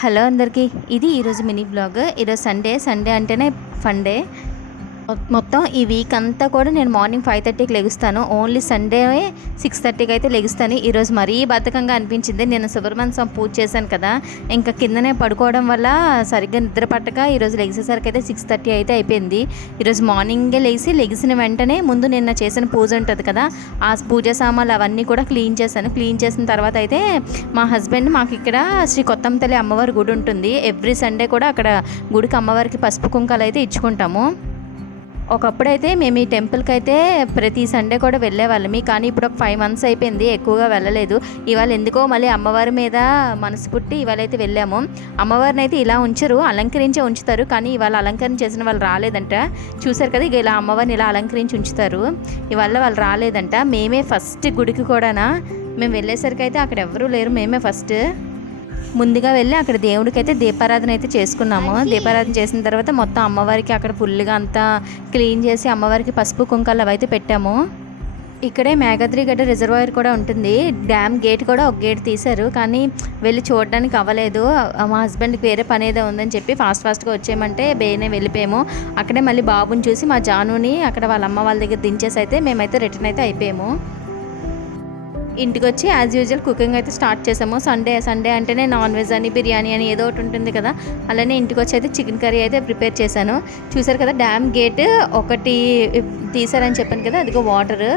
Hello అందరికీ, ఇది ఈరోజు మినీ బ్లాగ్. ఈరోజు సండే అంటేనే ఫన్ డే. మొత్తం ఈ వీక్ అంతా కూడా నేను మార్నింగ్ 5:30కి లెగుస్తాను. ఓన్లీ సండే 6:30కి అయితే లెగుస్తాను. ఈరోజు మరీ బద్ధకంగా అనిపించింది. నేను సుబ్రహ్మణ్య స్వామి పూజ చేశాను కదా, ఇంకా కిందనే పడుకోవడం వల్ల సరిగ్గా నిద్ర పట్టక ఈరోజు లెగిసేసరికి అయితే 6:30 అయితే అయిపోయింది. ఈరోజు మార్నింగే లెగిసిన వెంటనే ముందు నిన్న చేసిన పూజ ఉంటుంది కదా, ఆ పూజ సామాన్లు అవన్నీ కూడా క్లీన్ చేశాను. క్లీన్ చేసిన తర్వాత అయితే మా హస్బెండ్, మాకు ఇక్కడ శ్రీ కొత్తమ్మ తల్లి అమ్మవారి గుడి ఉంటుంది. ఎవ్రీ సండే కూడా అక్కడ గుడికి అమ్మవారికి పసుపు కుంకాలు అయితే ఇచ్చుకుంటాము. ఒకప్పుడైతే మేము ఈ టెంపుల్కి అయితే ప్రతి సండే కూడా వెళ్ళేవాళ్ళమి, కానీ ఇప్పుడు ఒక 5 months అయిపోయింది ఎక్కువగా వెళ్ళలేదు. ఇవాళ ఎందుకో మళ్ళీ అమ్మవారి మీద మనసు పుట్టి ఇవాళ అయితే వెళ్ళాము. అమ్మవారిని అయితే ఇలా ఉంచరు, అలంకరించే ఉంచుతారు, కానీ ఇవాళ అలంకరణ చేసిన వాళ్ళు రాలేదంట. చూసారు కదా, ఇక ఇలా అమ్మవారిని ఇలా అలంకరించి ఉంచుతారు. ఇవాళ వాళ్ళు రాలేదంట. మేమే ఫస్ట్ గుడికి కూడానా, మేము వెళ్ళేసరికి అయితే అక్కడ ఎవరూ లేరు. మేమే ఫస్ట్ ముందుగా వెళ్ళి అక్కడ దేవుడికి అయితే దీపారాధన అయితే చేసుకున్నాము. దీపారాధన చేసిన తర్వాత మొత్తం అమ్మవారికి అక్కడ ఫుల్గా అంతా క్లీన్ చేసి అమ్మవారికి పసుపు కుంకాలు అవైతే పెట్టాము. ఇక్కడే మేఘాద్రి గడ్డ రిజర్వాయర్ కూడా ఉంటుంది. డ్యామ్ గేట్ కూడా ఒక గేట్ తీశారు, కానీ వెళ్ళి చూడడానికి అవ్వలేదు. మా హస్బెండ్కి వేరే పని ఏదో ఉందని చెప్పి ఫాస్ట్గా వచ్చేయమంటే బేనే వెళ్ళిపోయాము. అక్కడే మళ్ళీ బాబుని చూసి మా జానుని అక్కడ వాళ్ళ అమ్మ వాళ్ళ దగ్గర దించేసి అయితే మేమైతే రిటర్న్ అయితే అయిపోయాము. ఇంటికి వచ్చి యాజ్ యూజువల్ కుకింగ్ అయితే స్టార్ట్ చేసాము. సండే అంటేనే నాన్ వెజ్ అని బిర్యానీ అని ఏదో ఒకటి ఉంటుంది కదా, అలానే ఇంటికి వచ్చి అయితే చికెన్ కర్రీ అయితే ప్రిపేర్ చేశాను. చూసారు కదా, డ్యామ్ గేట్ ఒకటి తీసారని చెప్పాను కదా, అదిగో వాటర్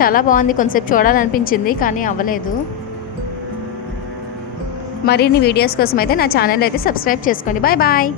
చాలా బాగుంది. కొంచెంసేపు చూడాలనిపించింది కానీ అవ్వలేదు. మరిన్ని వీడియోస్ కోసం అయితే నా ఛానల్ అయితే సబ్స్క్రైబ్ చేసుకోండి. Bye bye.